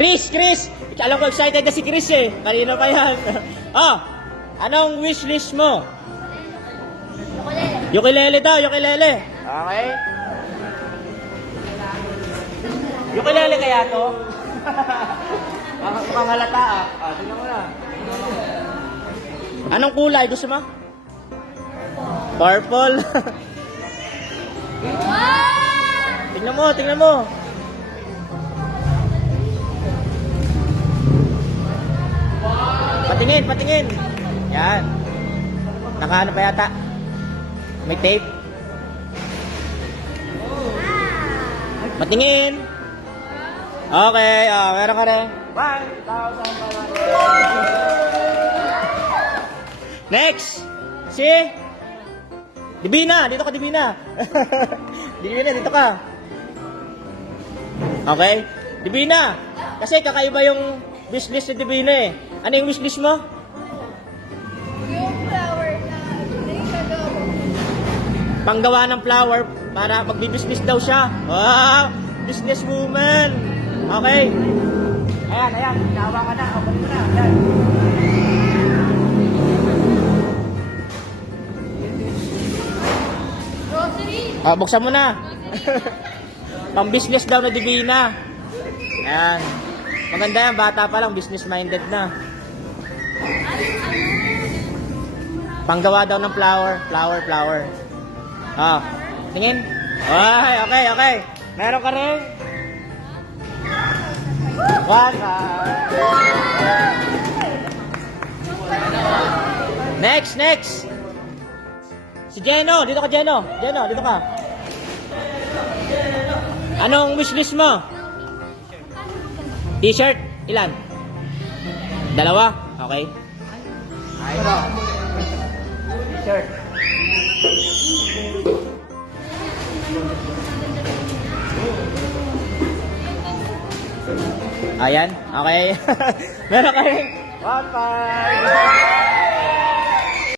Chris! Alam ko excited na si Chris eh. Kanina pa yan. Oh, anong wish list mo? Ukulele daw, ukulele. Okay. Ukulele kaya to? Mukhang halata ah. Tingnan mo na. Anong kulay? Gusto mo? Purple. Tingnan mo. Patingin. Yan. Nakaano pa yata? May tape. Patingin. Okay, meron ka rin. 1,000. Next. Si Divina, dito ka Divina. Divina, dito ka. Okay? Divina, kasi kakaiba yung wishlist ni Divina eh. Ano yung wishlist mo? Yung flower na Panggawa ng flower para magbi-business daw siya. Wow! Business woman! Okay. Ayan. Nawa ka na. Balik mo na. Ayan. grocery. Buksan mo na. Pang-business daw na Divina. Ayan. Maganda yan. Bata pa lang. Business-minded na. Panggawa daw ng flower. Tingin. Okay. Meron ka rin. Next. Si Jeno. Dito ka, Jeno, dito ka. Anong wishlist mo? T-shirt. Ilan? 2? Okay. T-shirt. Ayan. Okay. Meron ka rin. 1,500.